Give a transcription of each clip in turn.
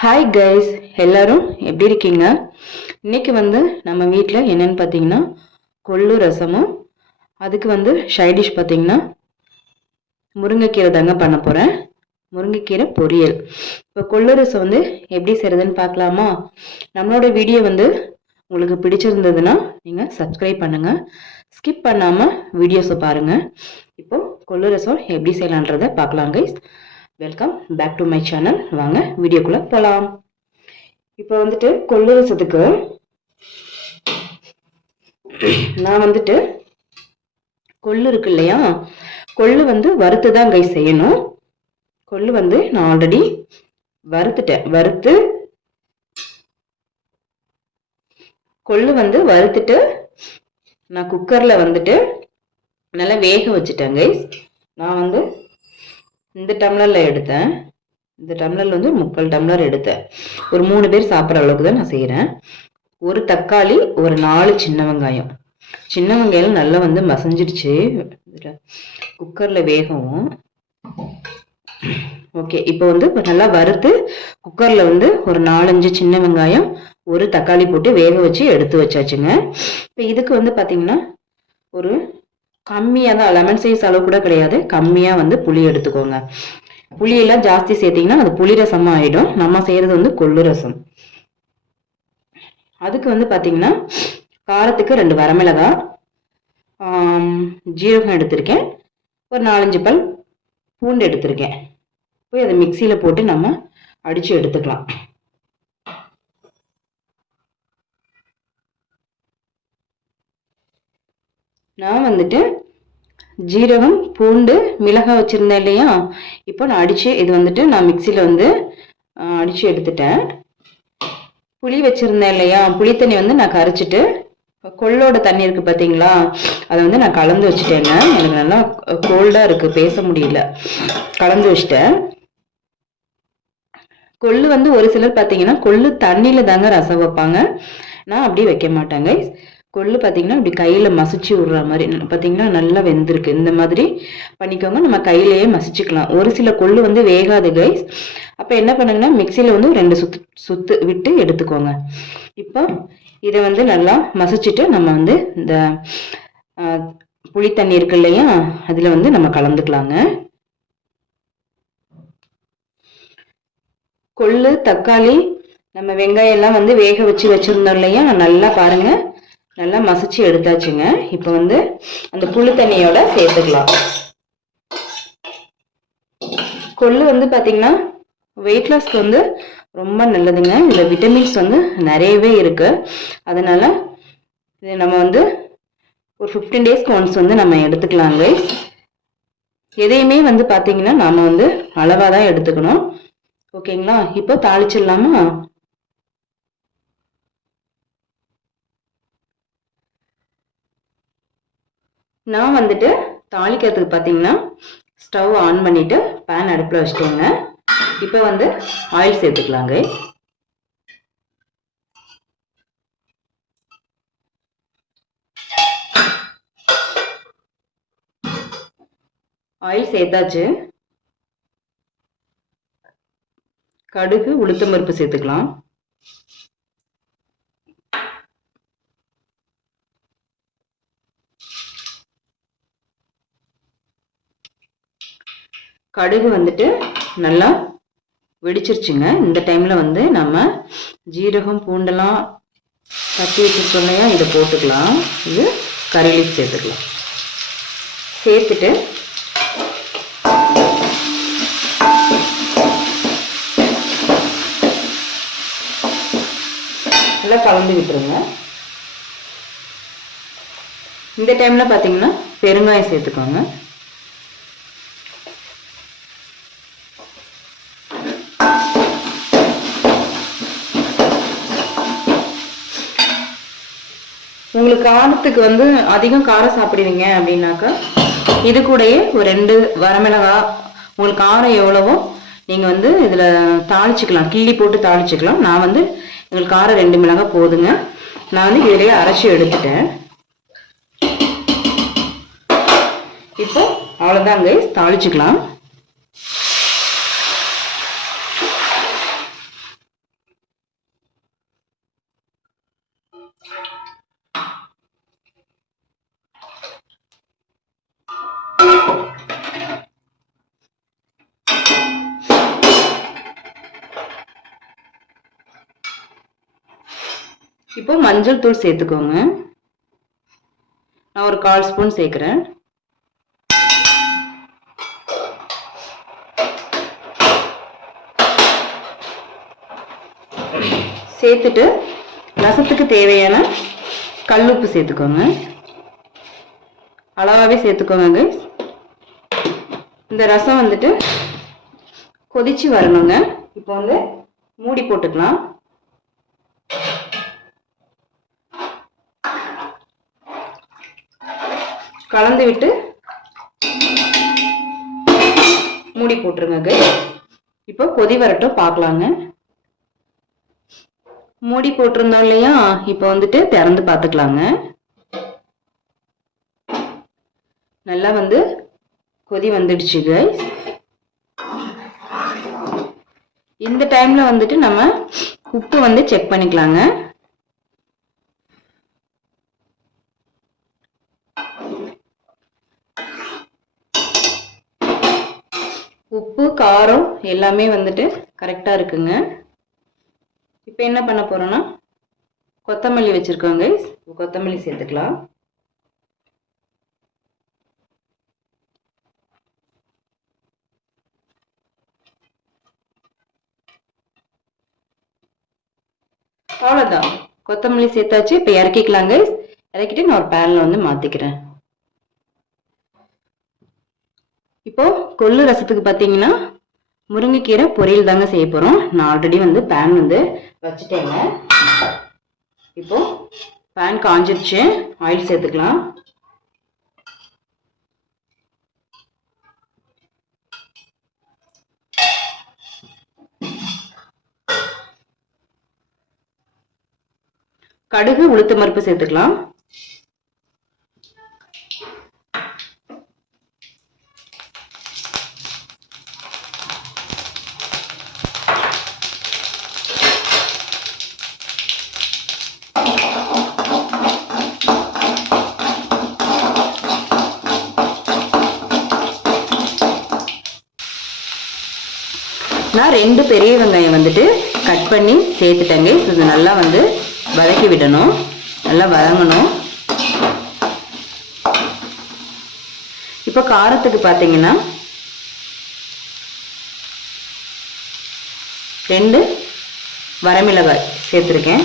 Hi guys, எல்லாரும் எப்படி இருக்கீங்க? இன்னைக்கு நம்ம வீட்டில் என்னன்னு பார்த்தீங்கன்னா கொள்ளு ரசமும் அதுக்கு சைடிஷ் பார்த்தீங்கன்னா முருங்கைக்கீரை தாங்க பண்ண போகிறேன். முருங்கைக்கீரை பொரியல். இப்போ கொள்ளு ரசம் எப்படி செய்கிறதுன்னு பார்க்கலாமா? நம்மளோட வீடியோ உங்களுக்கு பிடிச்சிருந்ததுன்னா நீங்கள் சப்ஸ்கிரைப் பண்ணுங்கள், ஸ்கிப் பண்ணாமல் வீடியோஸை பாருங்கள். இப்போ கொள்ளு ரசம் எப்படி செய்யலான்றதை பார்க்கலாம் guys. Welcome back to my channel. வாங்க வீடியோக்குள்ள போகலாம். இப்போ கொள்ளு ரசத்துக்கு நான் கொள்ளு இருக்கு இல்லையா, கொள்ளு வறுத்து தான் கைஸ் செய்யணும். கொள்ளு நான் ஆல்ரெடி வறுத்துட்டேன். கொள்ளு வறுத்துட்டு நான் குக்கர்ல நல்லா வேக வச்சுட்டேன் கைஸ். நான் இந்த டம்ளர்ல எடுத்தேன். இந்த டம்ளர்ல 3/4 டம்ளர் எடுத்தேன். ஒரு 3 பேர் சாப்பிட்ற அளவுக்கு தான் நான் செய்யறேன். ஒரு தக்காளி, ஒரு 4 சின்ன வெங்காயம். சின்ன வெங்காயம் நல்லா மசஞ்சிடுச்சு குக்கர்ல வேகவும். ஓகே, இப்போ நல்லா வறுத்து குக்கர்ல ஒரு 4-5 சின்ன வெங்காயம், ஒரு தக்காளி போட்டு வேக வச்சு எடுத்து வச்சாச்சுங்க. இப்போ இதுக்கு பாத்தீங்கன்னா ஒரு கம்மியா தான், லெமன் சைஸ் அளவு கூட கிடையாது, கம்மியா புளி எடுத்துக்கோங்க. புளியெல்லாம் ஜாஸ்தி சேர்த்தீங்கன்னா அது புளி ரசமா ஆயிடும். நம்ம செய்யறது கொள்ளு ரசம். அதுக்கு பாத்தீங்கன்னா காரத்துக்கு 2 வரமிளகாய், ஜீரகம் எடுத்திருக்கேன், ஒரு 4-5 பல் பூண்டு எடுத்திருக்கேன். போய் அதை மிக்சியில போட்டு நம்ம அடிச்சு எடுத்துக்கலாம். நான் ஜீரகம், பூண்டு, மிளகாய் வச்சிருந்தேன் இல்லையா, இப்போ நான் அடிச்சு இது நான் மிக்சியில அடிச்சு எடுத்துட்டேன். புளி வச்சிருந்தேன் இல்லையா, புளி தண்ணி நான் கரைச்சிட்டு கொள்ளோட தண்ணி இருக்கு பாத்தீங்களா, அதை நான் கலந்து வச்சுட்டேங்க. எனக்கு நல்லா கோல்டா இருக்கு, பேச முடியல, கலந்து வச்சுட்டேன். கொள்ளு ஒரு சிலர் பாத்தீங்கன்னா கொள்ளு தண்ணியில தாங்க ரசம் வைப்பாங்க. நான் அப்படி வைக்க மாட்டேங்க. கொள்ளு பார்த்தீங்கன்னா இப்படி கையில் மசிச்சு விடுற மாதிரி பார்த்தீங்கன்னா நல்லா வெந்திருக்கு. இந்த மாதிரி பண்ணிக்கோங்க. நம்ம கையிலேயே மசிச்சுக்கலாம். ஒரு சில கொள்ளு வேகாது கைஸ். அப்போ என்ன பண்ணுங்கன்னா மிக்சியில் 2 சுத்து விட்டு எடுத்துக்கோங்க. இப்போ இதை நல்லா மசிச்சுட்டு நம்ம இந்த புளி தண்ணி இருக்கு இல்லையா, அதில் நம்ம கலந்துக்கலாங்க. கொள்ளு, தக்காளி, நம்ம வெங்காயம் எல்லாம் வேக வச்சு வச்சிருந்தோம் இல்லையா, நல்லா பாருங்க, நல்லா மசிச்சு எடுத்தாச்சுங்க. இப்போ அந்த புளி தண்ணியோட சேர்த்துக்கலாம். கொள்ளு பாத்தீங்கன்னா வெயிட் லாஸ்க்கு ரொம்ப நல்லதுங்க. இதுல விட்டமின்ஸ் நிறையவே இருக்கு. அதனால இது நம்ம ஒரு 15 டேஸ்க்கு ஒன்ஸ் நம்ம எடுத்துக்கலாங்க. எதையுமே பாத்தீங்கன்னா நாம அளவா தான் எடுத்துக்கணும். ஓகேங்களா? இப்போ தாளிச்சிடலாமா? நான் தாளிக்கிறதுக்கு பார்த்தீங்கன்னா ஸ்டவ் ஆன் பண்ணிட்டு பேன் அடுப்பில் வச்சுட்டேங்க. இப்போ ஆயில் சேர்த்துக்கலாங்க. ஆயில் சேர்த்தாச்சு. கடுகு, உளுத்தம் பருப்பு சேர்த்துக்கலாம். கடுகு நல்லா வெடிச்சிருச்சுங்க. இந்த டைம்ல நம்ம ஜீரகம், பூண்டெல்லாம் தட்டி வச்சிருக்கோம் இல்லையா, இதை போட்டுக்கலாம். இது கறி லீஃப் சேர்த்துக்கலாம். சேர்த்துட்டு நல்லா கலந்து விட்டுருங்க. இந்த டைம்ல பாத்தீங்கன்னா பெருங்காயம் சேர்த்துக்கோங்க. உங்களுக்கு காரத்துக்கு அதிகம் காரம் சாப்பிடுவீங்க அப்படின்னாக்கா இது கூடயே ஒரு 2 வரமிளகாய், உங்களுக்கு காரம் எவ்வளவோ நீங்க இதுல தாளிச்சுக்கலாம், கிள்ளி போட்டு தாளிச்சுக்கலாம். நான் எங்களுக்கு காரம் 2 மிளகாய் போதுங்க. நான் இதுலயே அரைச்சி எடுத்துட்டேன். இப்போ அவ்வளவுதாங்க, தாளிச்சுக்கலாம். இப்போ மஞ்சள் தூள் சேர்த்துக்கோங்க. நான் ஒரு 1/4 ஸ்பூன் சேர்க்கிறேன். சேர்த்துட்டு ரசத்துக்கு தேவையான கல்லுப்பு சேர்த்துக்கோங்க. அளவாகவே சேர்த்துக்கோங்க கைஸ். இந்த ரசம் வந்துட்டு கொதிச்சு வரணுங்க. இப்போ வந்து மூடி போட்டுக்கலாம். கலந்து விட்டு மூடி போட்டுருங்க கைஸ். இப்போ கொதி வரட்டும், பார்க்கலாங்க. மூடி போட்டிருந்தோம் இல்லையா, இப்போ வந்துட்டு திறந்து பார்த்துக்கலாங்க. நல்லா வந்து கொதி வந்துடுச்சு கைஸ். இந்த டைம்ல வந்துட்டு நம்ம உப்பு வந்து செக் பண்ணிக்கலாங்க. உப்பு காரம் எல்லாமே வந்துட்டு கரெக்டா இருக்குங்க. இப்போ என்ன பண்ண போறோம்னா, கொத்தமல்லி வச்சிருக்கோங்க கைஸ். கொத்தமல்லி சேர்த்துக்கலாம். அவ்வளோதான், கொத்தமல்லி சேர்த்தாச்சு. இப்போ இறக்கிக்கலாங்க. இறக்கிட்டு நான் ஒரு பேன்ல வந்து மாத்திக்கிறேன். இப்போ கொள்ளு ரசத்துக்கு பார்த்தீங்கன்னா முருங்கைக்கீரை பொரியல் தாங்க செய்ய போறோம். நான் ஆல்ரெடி வந்து பேன் வந்து வச்சுட்டேங்க. இப்போ பேன் காஞ்சிருச்சு. ஆயில் சேர்த்துக்கலாம். கடுகு உளுத்தம் பருப்பு சேர்த்துக்கலாம். நான் 2 பெரிய வெங்காயம் வந்துட்டு கட் பண்ணி சேர்த்துட்டேங்க. இது நல்லா வந்து வதக்கி விடணும், நல்லா வதங்கணும். இப்போ காரத்துக்கு பார்த்தீங்கன்னா 2 வரமிளகாய் சேர்த்துருக்கேன்.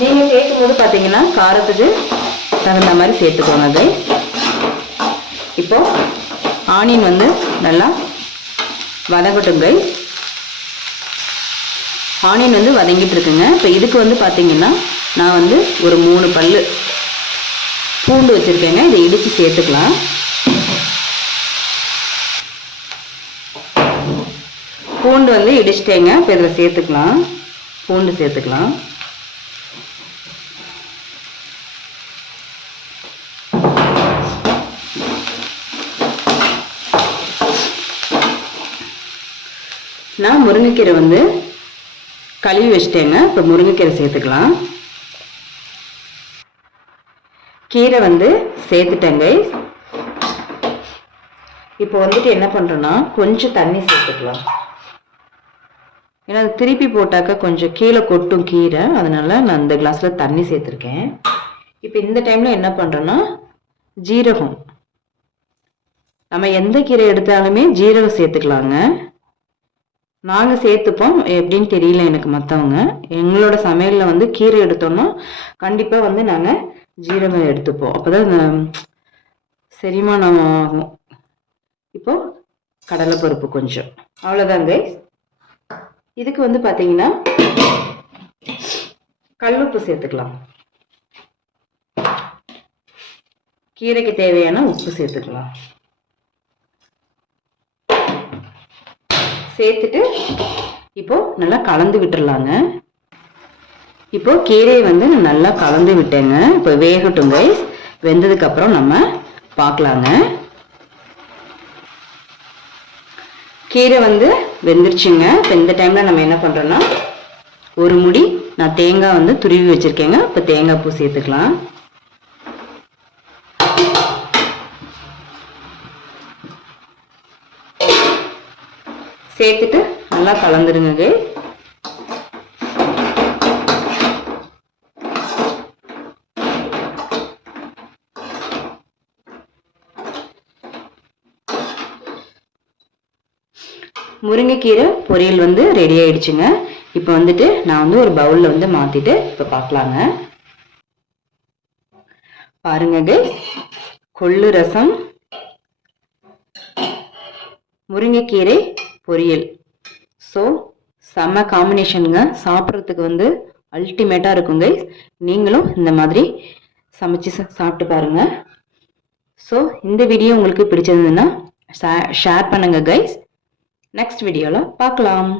நீங்க சேர்க்கும் போது பார்த்தீங்கன்னா காரத்துக்கு தகுந்த மாதிரி சேர்த்துக்கோங்க அது. இப்போ ஆனியன் வந்து நல்லா வதங்கட்டும் கை. ஆனியன் வந்து வதங்கிட்டு இருக்குங்க. இப்போ இதுக்கு வந்து பார்த்தீங்கன்னா நான் வந்து ஒரு 3 பல்லு பூண்டு வச்சுருக்கேங்க. இதை இடித்து சேர்த்துக்கலாம். பூண்டு வந்து இடிச்சிட்டேங்க. இப்போ இதில் சேர்த்துக்கலாம். பூண்டு சேர்த்துக்கலாம். நான் முருங்கைக்கீரை வந்து கழுவி வச்சிட்டேங்க. இப்போ முருங்கைக்கீரை சேர்த்துக்கலாம். கீரை வந்து சேர்த்துட்டேங்க. இப்போ வந்துட்டு என்ன பண்ணுறோன்னா கொஞ்சம் தண்ணி சேர்த்துக்கலாம். ஏன்னா அது திருப்பி போட்டாக்க கொஞ்சம் கீழே கொட்டும் கீரை, அதனால நான் இந்த கிளாஸில் தண்ணி சேர்த்துருக்கேன். இப்போ இந்த டைமில் என்ன பண்ணுறோன்னா ஜீரகம், நம்ம எந்த கீரை எடுத்தாலுமே ஜீரகம் சேர்த்துக்கலாங்க. நாங்கள் சேர்த்துப்போம், எப்படின்னு தெரியல எனக்கு. மற்றவங்க எங்களோட சமையலில் வந்து கீரை எடுத்தோம்னா கண்டிப்பாக வந்து நாங்கள் ஜீரகம் எடுத்துப்போம். அப்போ தான் செரிமானம் ஆகும். இப்போ கடலைப்பருப்பு கொஞ்சம், அவ்வளோதாங்க. இதுக்கு வந்து பார்த்தீங்கன்னா கல்லுப்பு சேர்த்துக்கலாம். கீரைக்கு தேவையான உப்பு சேர்த்துக்கலாம். சேர்த்துட்டு இப்போ நல்லா கலந்து விட்டுறலாங்க. இப்போ கீரையை வந்து நல்லா கலந்து விட்டேங்க. இப்போ வேகட்டும் கைஸ். வெந்ததுக்கு அப்புறம் நம்ம பார்க்கலாங்க. கீரை வந்து வெந்துருச்சுங்க. இப்போ இந்த டைம்ல நம்ம என்ன பண்றோம்னா ஒரு முடி நான் தேங்காய் வந்து துருவி வச்சிருக்கேங்க. இப்போ தேங்காய் பூ சேர்த்துக்கலாம். சேர்த்துட்டு நல்லா கலந்துருங்க. முருங்கைக்கீரை பொரியல் வந்து ரெடி ஆயிடுச்சுங்க. இப்போ வந்துட்டு நான் வந்து ஒரு பவுலில் வந்து மாற்றிட்டு இப்போ பார்க்கலாங்க. பாருங்க கொள்ளு ரசம், முருங்கைக்கீரை பொரியல். ஸோ செம்ம காம்பினேஷனுங்க. சாப்பிட்றதுக்கு வந்து அல்டிமேட்டாக இருக்குங்க. நீங்களும் இந்த மாதிரி சமைச்சு சாப்பிட்டு பாருங்க. ஸோ இந்த வீடியோ உங்களுக்கு பிடிச்சிருந்ததுன்னா ஷேர் பண்ணுங்க கைஸ். நெக்ஸ்ட் வீடியோவில் பார்க்கலாம்.